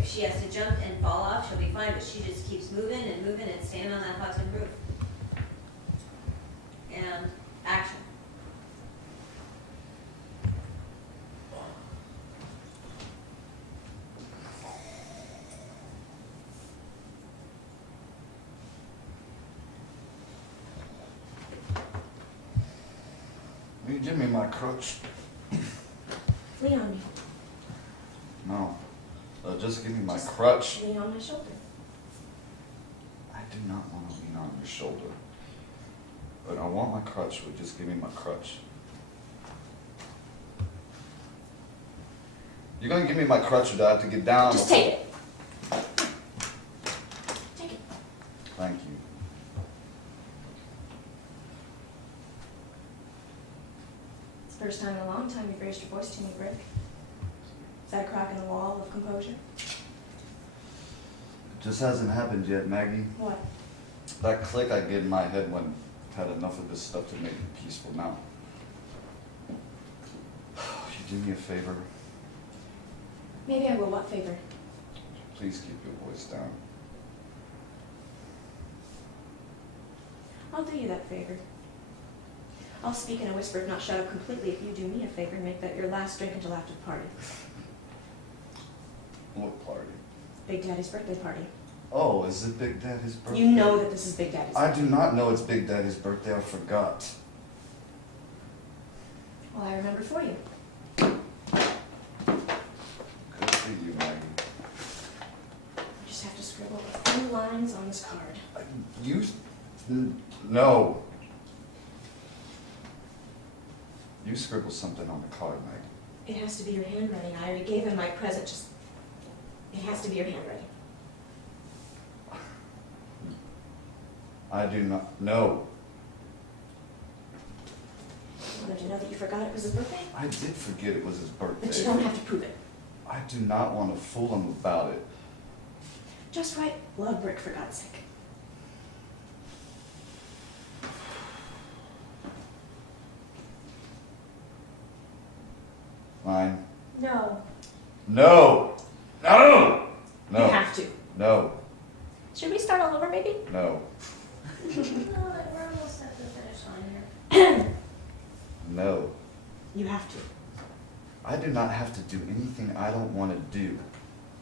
If she has to jump and fall off, she'll be fine, but she just keeps moving and moving and staying on that hot tin roof. And action. Will you give me my crutch? Lean on me. No. Just give me my crutch. Lean on my shoulder. I do not want to lean on your shoulder. But I want my crutch. Would just give me my crutch. You're gonna give me my crutch or do I have to get down? Just take it. Take it. Thank you. It's the first time in a long time you've raised your voice to me, Brick. Is that a crack in the wall of composure? It just hasn't happened yet, Maggie. What? That click I get in my head when I've had enough of this stuff to make me peaceful now. You do me a favor? Maybe I will. What favor? Please keep your voice down. I'll do you that favor. I'll speak in a whisper, if not shut up completely, if you do me a favor and make that your last drink until after the party. What party? Big Daddy's birthday party. Oh, is it Big Daddy's birthday? You know that this is Big Daddy's birthday. I do not know it's Big Daddy's birthday. I forgot. Well, I remember for you. Good for you, Maggie. You just have to scribble a few lines on this card. No. You scribble something on the card, Maggie. It has to be your handwriting. I already gave him my present. Just, it has to be your handwriting. I do not know. Well, don't you know that you forgot it was his birthday? I did forget it was his birthday. But you don't have to prove it. I do not want to fool him about it. Just write, love Brick, for God's sake. Fine. No. No! No! No. You have to. No. Should we start all over, maybe? No. No, we're almost at the finish line here. No. No. You have to. I do not have to do anything I don't want to do.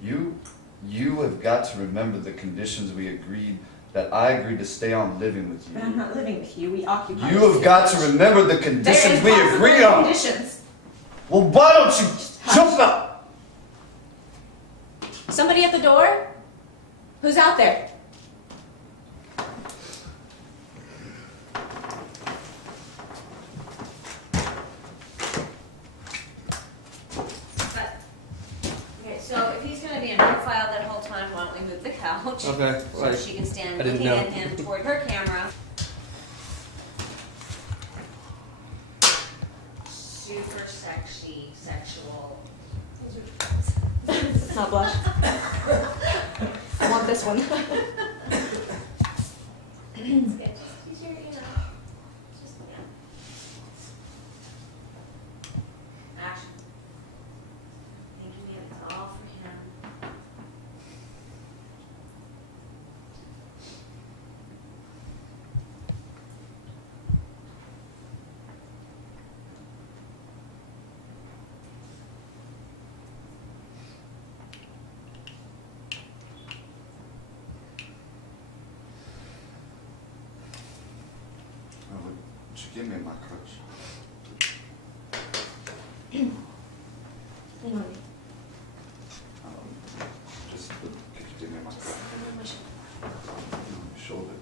You have got to remember the conditions we agreed, that I agreed to stay on living with But you. I'm not living with you. We occupy. You have got to remember the conditions we agreed on. Conditions. Well, why don't you jump up? Somebody at the door? Who's out there? Okay, so if he's gonna be in profile that whole time, why don't we move the couch? Okay, So right. she can stand I didn't looking know. at him toward her camera. Super sexy, sexual. It's not blush. I want this one. It's good. Just use your, just, yeah. Action. Thinking it's all for him. Oh, would you give me my crutch? Lean on me. Just could you give me my Just crutch? lean on my shoulder. On your shoulder.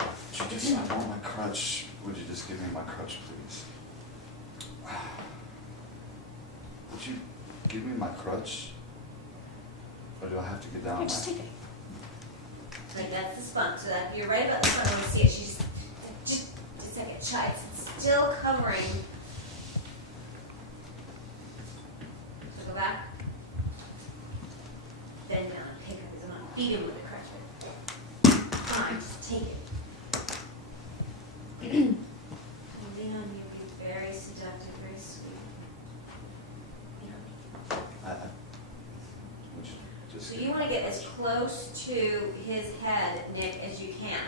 Would you just, I want my crutch. Would you just give me my crutch, please? Would you give me my crutch? Or do I have to get down Here, there? just take it. Like that's the spunk, so that you're right about the spunk. I want to see it. She's just like a child. It's still covering. So go back. Bend down and pick up his arm. Beat him with the crutch. Fine, just take it. Lean on you. Be very seductive, very sweet. Lean on me. So you want to get as close to his head, Nick, as you can.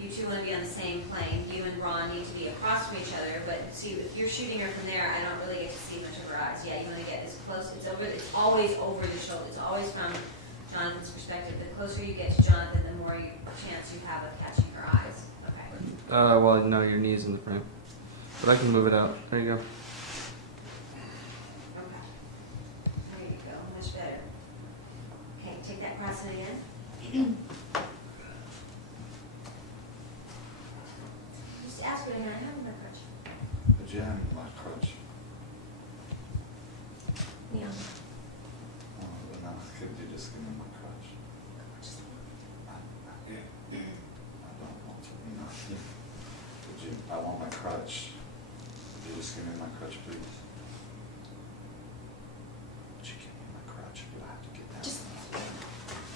You two want to be on the same plane. You and Ron need to be across from each other, but see, if you're shooting her from there, I don't really get to see much of her eyes. Yeah, you want to get as close. It's always over the shoulder. It's always from Jonathan's perspective. The closer you get to Jonathan, the more chance you have of catching her eyes. Okay. Well, no, your knee's in the frame. But I can move it out. There you go. Okay. There you go. Much better. Okay, take that cross in again. Just ask what I'm going to have in my crutch. But you have my crutch. Neon. Oh, but now, could you just give me my crutch? I don't want to, you know. Would you, I want my crutch. Would you just give me my crutch, please? Would you give me my crutch, or do I have to get down? Just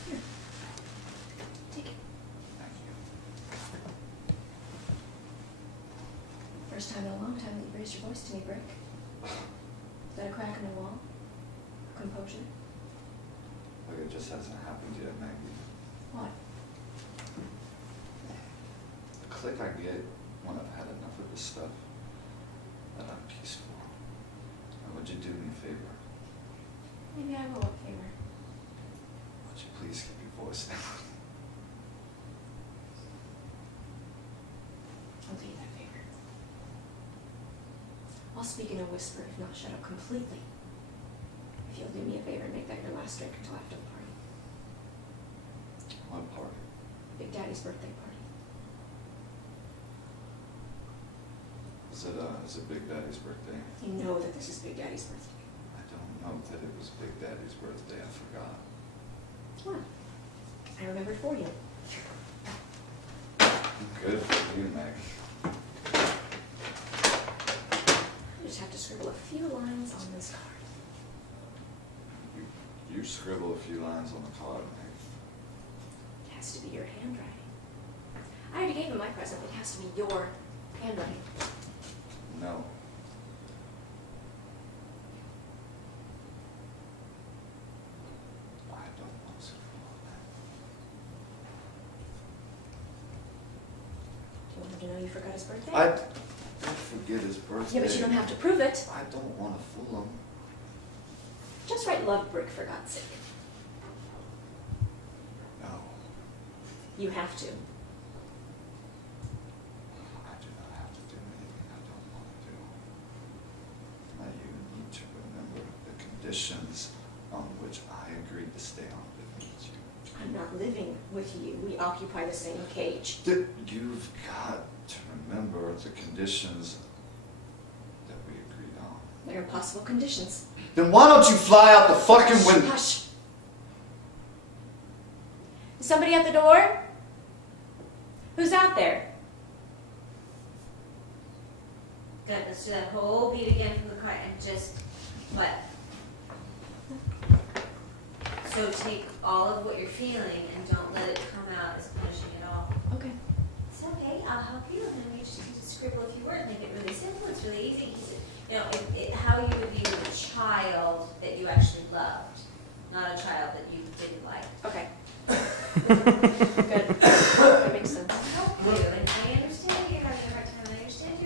here. Take it. Thank you. First time in a long time that you've raised your voice to me, Brick. Is that a crack in the wall? Composure? Look, it just hasn't happened yet, Maggie. What? The click I get when I've had enough of this stuff, that I'm peaceful. And would you do me a favor? Maybe I will. What favor? Would you please keep your voice down? I'll do you that favor. I'll speak in a whisper, if not shut up completely. If you'll do me a favor and make that your last drink until after the party. What party? Big Daddy's birthday party. Is it Big Daddy's birthday? You know that this is Big Daddy's birthday. I don't know that it was Big Daddy's birthday. I forgot. What? I remembered for you. Good for you, Maggie. You just have to scribble a few lines on this card. You scribble a few lines on the card, Maggie. It has to be your handwriting. I already gave him my present. It has to be your handwriting. No. I don't want to scribble on that. Do you want him to know you forgot his birthday? I don't forget his birthday. Yeah, but you don't have to prove it. I don't want to fool him. Just write love, Brick, for God's sake. No. You have to. I do not have to do anything I don't want to do. Now you need to remember the conditions on which I agreed to stay on living with you. I'm not living with you. We occupy the same cage. You've got to remember the conditions that we agreed on. They're impossible conditions. Then why don't you fly out the fucking window? Hush. Is somebody at the door? Who's out there? Good, let's do that whole beat again from the card and just, what? So take all of what you're feeling and don't let it come out as punishing at all. Okay. It's okay, I'll help you, and then you just need to scribble a few words, make it really simple, it's really easy. You know, how you would be with a child that you actually loved, not a child that you didn't like. Okay. Good. That makes sense. I'll help you, and I understand you're having a hard time, and I understand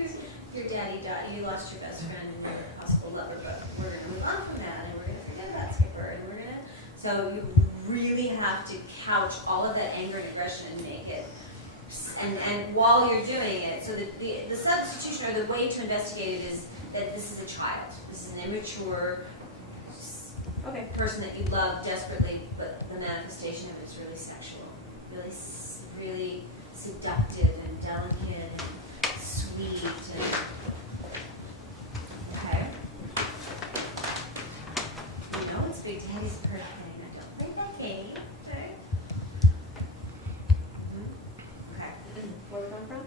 your daddy died, you lost your best friend and your possible lover, but we're gonna move on from that, and we're gonna forget about Skipper, and we're gonna, so you really have to couch all of that anger and aggression and make it, and while you're doing it, so that the substitution or the way to investigate it is that this is a child, this is an immature Okay. person that you love desperately, but the manifestation of it's really sexual, really seductive and delicate and sweet and okay. You know it's Big Daddy's birthday. I don't think that cake. Okay. Okay. Where are we going from?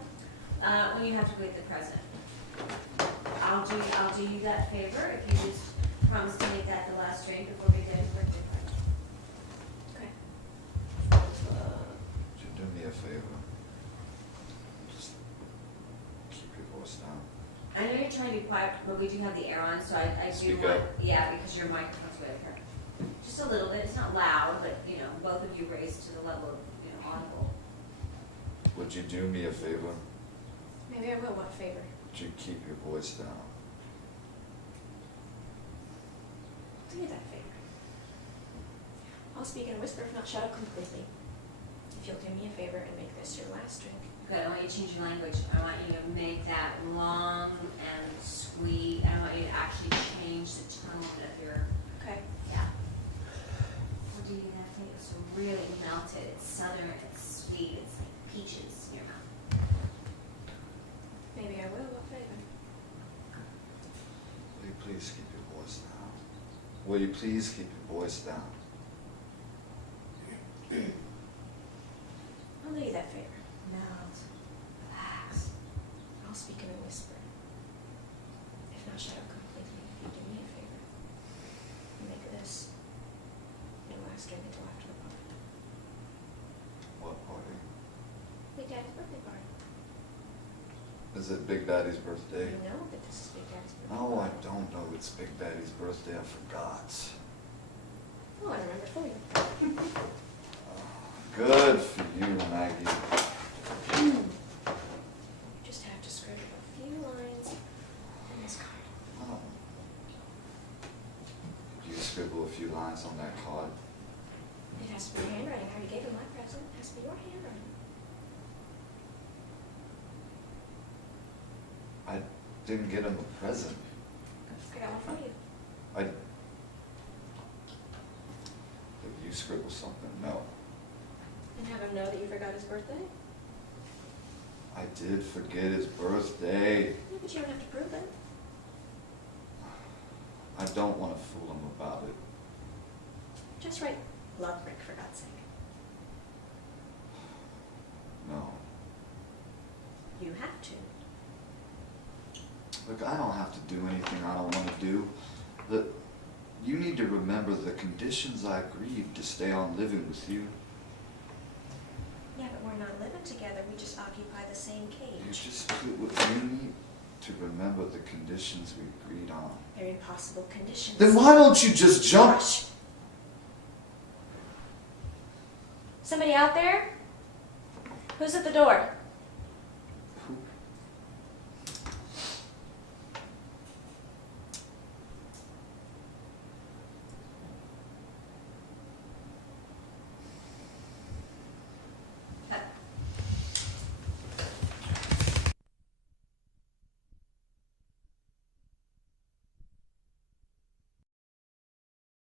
When you have to go get the present, I'll do you that favor if you just promise to make that the last drink before Big Daddy's birthday party. Okay. Would you do me a favor? Just keep your voice down. I know you're trying to be quiet, but we do have the air on, so I do Speak want, up. yeah, because your microphone's way up here. just a little bit, it's not loud, but, you know, both of you raised to the level of, you know, audible. Would you do me a favor? Maybe I will. What favor? Would you keep your voice down? Do you that favor? I'll speak in a whisper, if not shut up completely. If you'll do me a favor and make this your last drink. Good, I want you to change your language. I want you to make that long and sweet. I want you to actually change the tone of your, Okay. yeah. We'll do that thing. It's really melted. It's southern. It's sweet. It's like peaches in your mouth. Maybe I will. What favor? Will you please keep your voice down? Will you please keep your voice down? I'll do you that favor. Melt. Relax. I'll speak in a whisper. If not shut up completely, if you do me a favor. And make this your last drink until after the party. What party? Big Daddy's birthday party. Is it Big Daddy's birthday? You know that this is Big Daddy's birthday. No, I don't know it's Big Daddy's birthday. I forgot. Oh, I remember for you. Good for you, Maggie. You just have to scribble a few lines on this card. Oh. Could you scribble a few lines on that card? It has to be your handwriting. I already gave you my present. It has to be your handwriting. I didn't get him a present. I got one for you. Did you scribble something? No. And have him know that you forgot his birthday? I did forget his birthday. Yeah, but you don't have to prove it. I don't want to fool him about it. Just write love Rick, for God's sake. No. You have to. Look, I don't have to do anything I don't want to do. You need to remember the conditions I agreed to stay on living with you. Yeah, but we're not living together. We just occupy the same You cage. need to remember the conditions we agreed on. They're impossible conditions. Then why don't you just jump? Gosh. Somebody out there? Who's at the door?